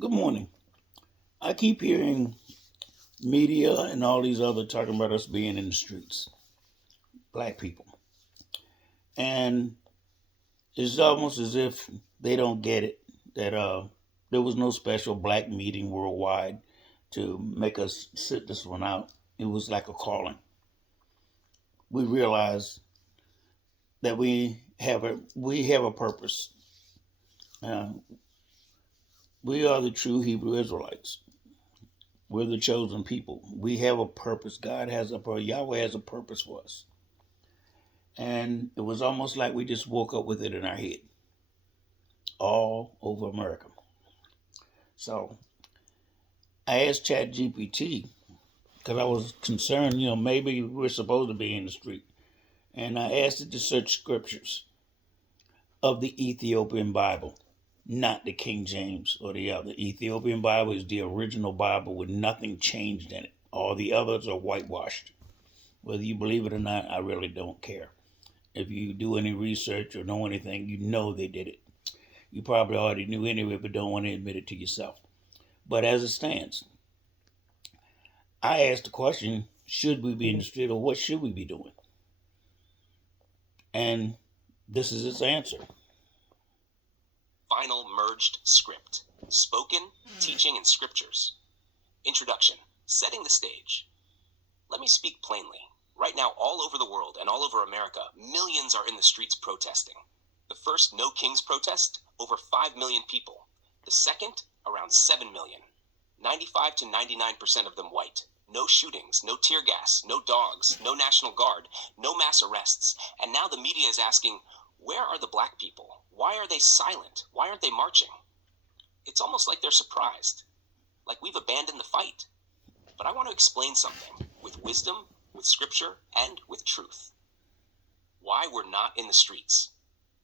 Good morning. I keep hearing media and all these other talking about us being in the streets, black people. And it's almost as if they don't get it that there was no special black meeting worldwide to make us sit this one out. It was like a calling. We realize that we have a purpose. Uh, we are the true Hebrew Israelites. We're the chosen people. We have a purpose. Yahweh has a purpose for us. And it was almost like we just woke up with it in our head all over America. So I asked Chat GPT because I was concerned, maybe we're supposed to be in the street. And I asked it to search scriptures of the Ethiopian Bible, not the King James or the other. Ethiopian Bible is the original Bible with nothing changed in it. All the others are whitewashed. Whether you believe it or not, I really don't care. If you do any research or know anything, you know they did it. You probably already knew anyway, but don't want to admit it to yourself. But as it stands, I asked the question, should we be in the street or what should we be doing? And this is its answer. Final merged script. Spoken, teaching, and scriptures. Introduction. Setting the stage. Let me speak plainly. Right now, all over the world and all over America, millions are in the streets protesting. The first No Kings protest, over 5 million people. The second, around 7 million. 95 to 99% of them white. No shootings, no tear gas, no dogs, no National Guard, no mass arrests. And now the media is asking, where are the black people? Why are they silent? Why aren't they marching? It's almost like they're surprised, like we've abandoned the fight. But I want to explain something, with wisdom, with scripture, and with truth. Why we're not in the streets.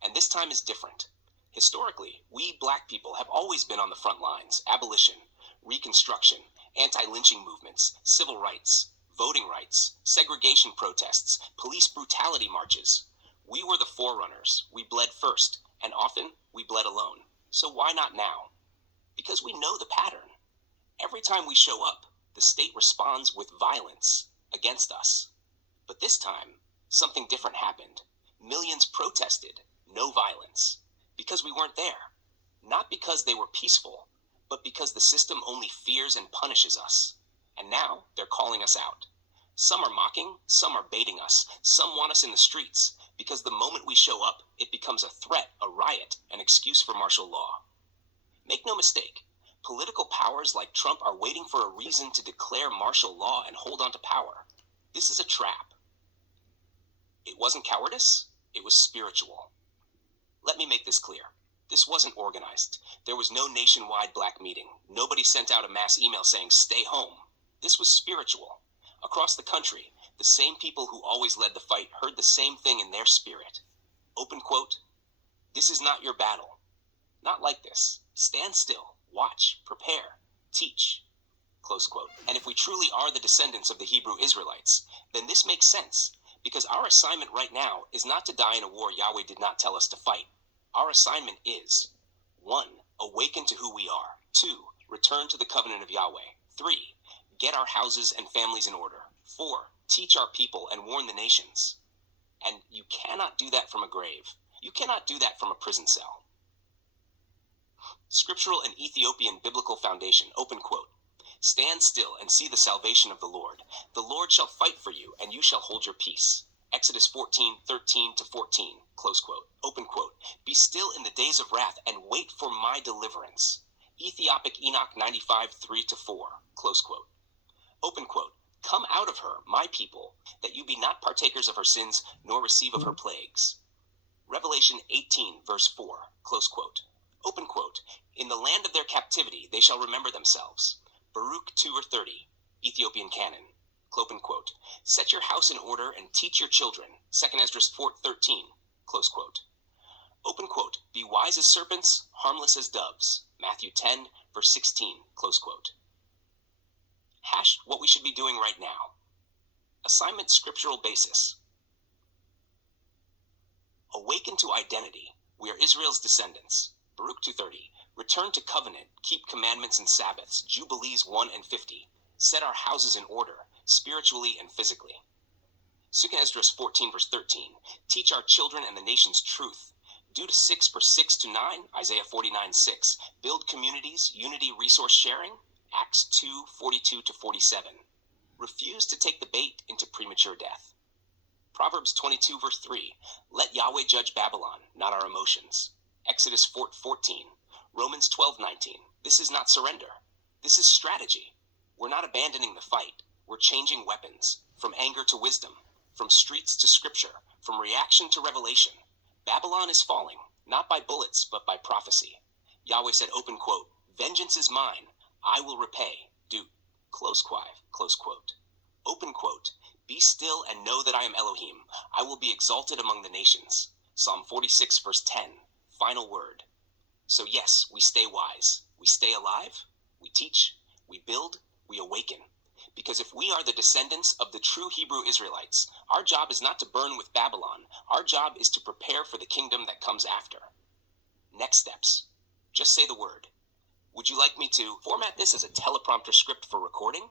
And this time is different. Historically, we black people have always been on the front lines. Abolition, Reconstruction, anti-lynching movements, civil rights, voting rights, segregation protests, police brutality marches. We were the forerunners. We bled first, and often we bled alone. So why not now? Because we know the pattern. Every time we show up, the state responds with violence against us. But this time, something different happened. Millions protested, no violence, because we weren't there. Not because they were peaceful, but because the system only fears and punishes us. And now they're calling us out. Some are mocking, some are baiting us, some want us in the streets, because the moment we show up, it becomes a threat, a riot, an excuse for martial law. Make no mistake, political powers like Trump are waiting for a reason to declare martial law and hold on to power. This is a trap. It wasn't cowardice, it was spiritual. Let me make this clear. This wasn't organized. There was no nationwide black meeting. Nobody sent out a mass email saying, stay home. This was spiritual. Across the country, the same people who always led the fight heard the same thing in their spirit. Open quote, this is not your battle. Not like this. Stand still, watch, prepare, teach. Close quote. And if we truly are the descendants of the Hebrew Israelites, then this makes sense, because our assignment right now is not to die in a war Yahweh did not tell us to fight. Our assignment is 1. Awaken to who we are. 2. Return to the covenant of Yahweh. 3. Get our houses and families in order. 4. Teach our people and warn the nations. And you cannot do that from a grave. You cannot do that from a prison cell. Scriptural and Ethiopian biblical foundation. Open quote. Stand still and see the salvation of the Lord. The Lord shall fight for you, and you shall hold your peace. Exodus 14:13-14, close quote. Open quote. Be still in the days of wrath and wait for my deliverance. Ethiopic Enoch 95:3-4, close quote. Open quote. Come out of her, my people, that you be not partakers of her sins, nor receive of her plagues. Revelation 18:4, close quote. Open quote. In the land of their captivity they shall remember themselves. Baruch 2:30, Ethiopian canon. Open quote. Set your house in order and teach your children. 2 Esdras 4:13, close quote. Open quote. Be wise as serpents, harmless as doves. Matthew 10:16, close quote. Hash what we should be doing right now. Assignment scriptural basis. Awaken to identity. We are Israel's descendants. Baruch 2:30. Return to covenant, keep commandments and Sabbaths, Jubilees 1 and 50. Set our houses in order, spiritually and physically. 2 Esdras 14 verse 13. Teach our children and the nations truth. Due to 6 verse 6 to 9, Isaiah 49 6. Build communities, unity, resource sharing, Acts 2 42 to 47. Refuse to take the bait into premature death. Proverbs 22 verse 3. Let Yahweh judge Babylon, not our emotions. Exodus 4:14. Romans 12:19. This is not surrender. This is strategy. We're not abandoning the fight. We're changing weapons. From anger to wisdom. From streets to scripture. From reaction to revelation. Babylon is falling, not by bullets, but by prophecy. Yahweh said, open quote, vengeance is mine. I will repay. Do. Close quote. Open quote. Be still and know that I am Elohim. I will be exalted among the nations. Psalm 46 verse 10. Final word. So yes, we stay wise. We stay alive. We teach. We build. We awaken. Because if we are the descendants of the true Hebrew Israelites, our job is not to burn with Babylon. Our job is to prepare for the kingdom that comes after. Next steps. Just say the word. Would you like me to format this as a teleprompter script for recording?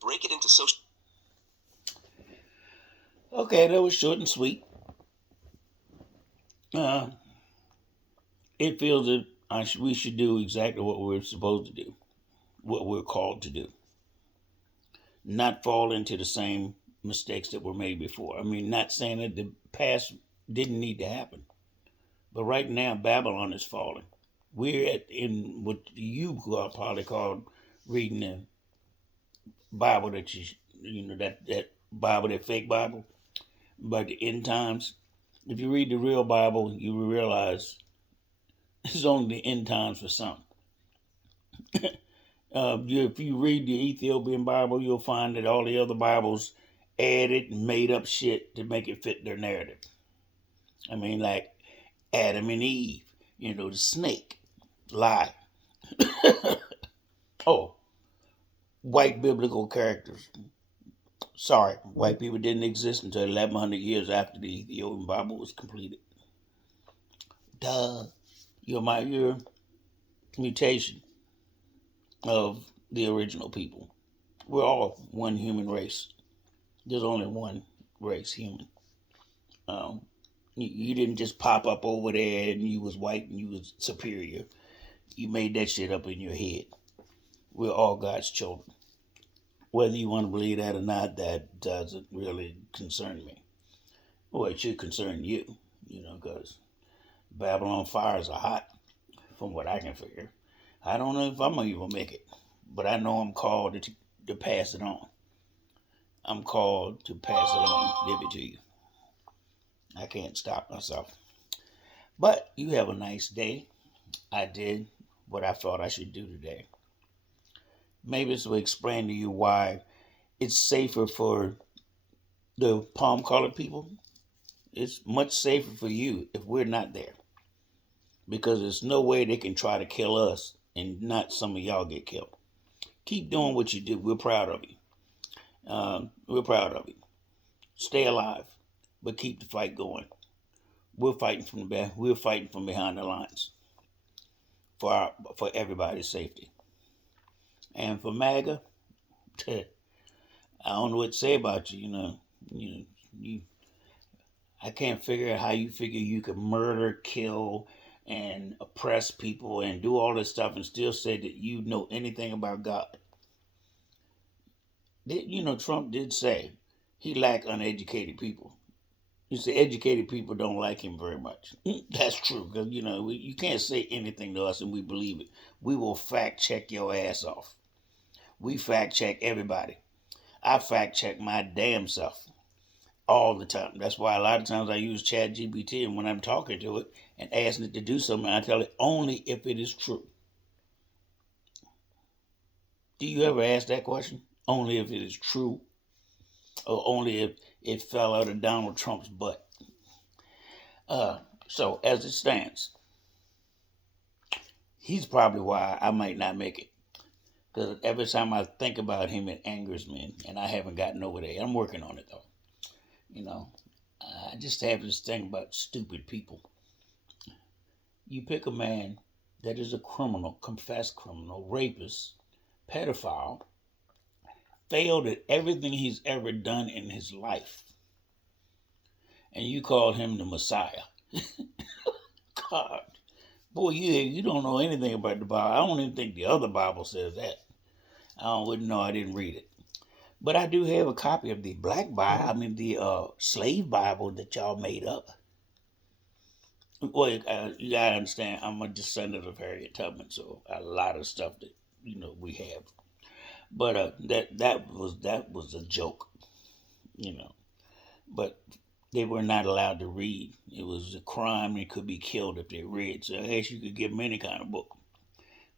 Break it into social... Okay, that was short and sweet. It feels that we should do exactly what we're supposed to do, what we're called to do. Not fall into the same mistakes that were made before. I mean, not saying that the past didn't need to happen, but right now Babylon is falling. We're in what you probably call reading the Bible that that Bible, that fake Bible, but the end times. If you read the real Bible, you will realize it's only the end times for some. If you read the Ethiopian Bible, you'll find that all the other Bibles added and made up shit to make it fit their narrative. I mean, like Adam and Eve, the snake, lie. Oh, white biblical characters. Sorry, white people didn't exist until 1100 years after the Ethiopian Bible was completed. Duh. Your mutation of the original people. We're all one human race. There's only one race, human. You didn't just pop up over there and you was white and you was superior. You made that shit up in your head. We're all God's children. Whether you want to believe that or not, that doesn't really concern me. Well, it should concern you, because Babylon fires are hot, from what I can figure. I don't know if I'm going to even make it, but I know I'm called to pass it on. I'm called to pass it on, give it to you. I can't stop myself. But you have a nice day. I did what I thought I should do today. Maybe this will explain to you why it's safer for the palm-colored people. It's much safer for you if we're not there. Because there's no way they can try to kill us and not some of y'all get killed. Keep doing what you do. We're proud of you. We're proud of you. Stay alive, but keep the fight going. We're fighting from the back. We're fighting from behind the lines for everybody's safety. And for MAGA, I don't know what to say about you. I can't figure out how you figure you could murder, kill, and oppress people and do all this stuff and still say that you know anything about God. Trump did say he lacked uneducated people. He said educated people don't like him very much. That's true, because, you can't say anything to us and we believe it. We will fact check your ass off. We fact check everybody. I fact check my damn self all the time. That's why a lot of times I use Chat GPT, and when I'm talking to it and asking it to do something, I tell it only if it is true. Do you ever ask that question? Only if it is true, or only if it fell out of Donald Trump's butt. So as it stands, he's probably why I might not make it. Because every time I think about him, it angers me, and I haven't gotten over there. I'm working on it, though. I just have this thing about stupid people. You pick a man that is a criminal, confessed criminal, rapist, pedophile, failed at everything he's ever done in his life, and you call him the Messiah. God, boy, you don't know anything about the Bible. I don't even think the other Bible says that. Wouldn't know. I didn't read it. But I do have a copy of the black Bible, the slave Bible that y'all made up. Well, you gotta understand, I'm a descendant of Harriet Tubman, so a lot of stuff that we have. But that was a joke, you know. But they were not allowed to read. It was a crime. They could be killed if they read. So I guess you could give them any kind of book.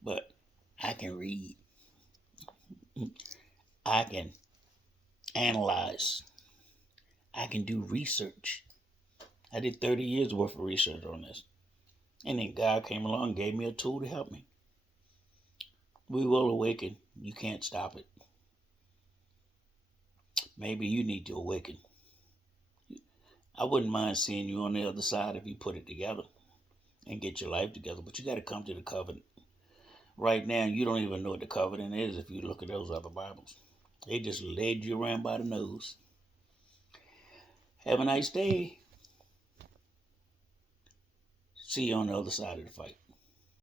But I can read. I can analyze. I can do research. I did 30 years worth of research on this. And then God came along and gave me a tool to help me. We will awaken. You can't stop it. Maybe you need to awaken. I wouldn't mind seeing you on the other side if you put it together and get your life together. But you got to come to the covenant. Right now, you don't even know what the covenant is if you look at those other Bibles. They just led you around by the nose. Have a nice day. See you on the other side of the fight.